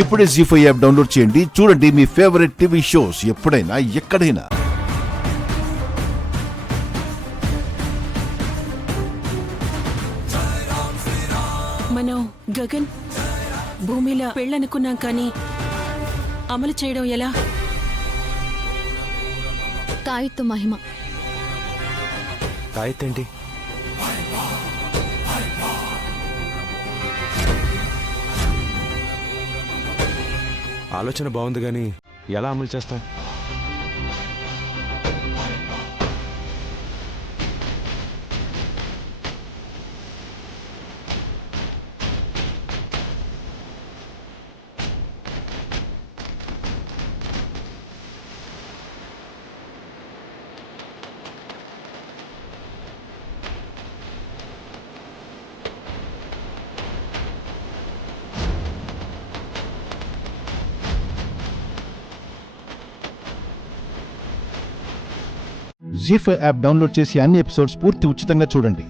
ఇప్పుడే జీ5 app download చేయండి. చూడండి మీ ఫేవరెట్ టీవీ షోస్ ఎప్పుడైనా ఎక్కడైనా. మనం గగన్ భూమిలో పెళ్ళనుకున్నాం కానీ అమలు చేయడం ఎలా? తాయెత్తు మహిమ. తాయెత్తేంటి? ఆలోచన బాగుంది కానీ ఎలా అమలు చేస్తాం? జీ5 యాప్ డౌన్లోడ్ చేసి అన్ని ఎపిసోడ్స్ పూర్తి ఉచితంగా చూడండి.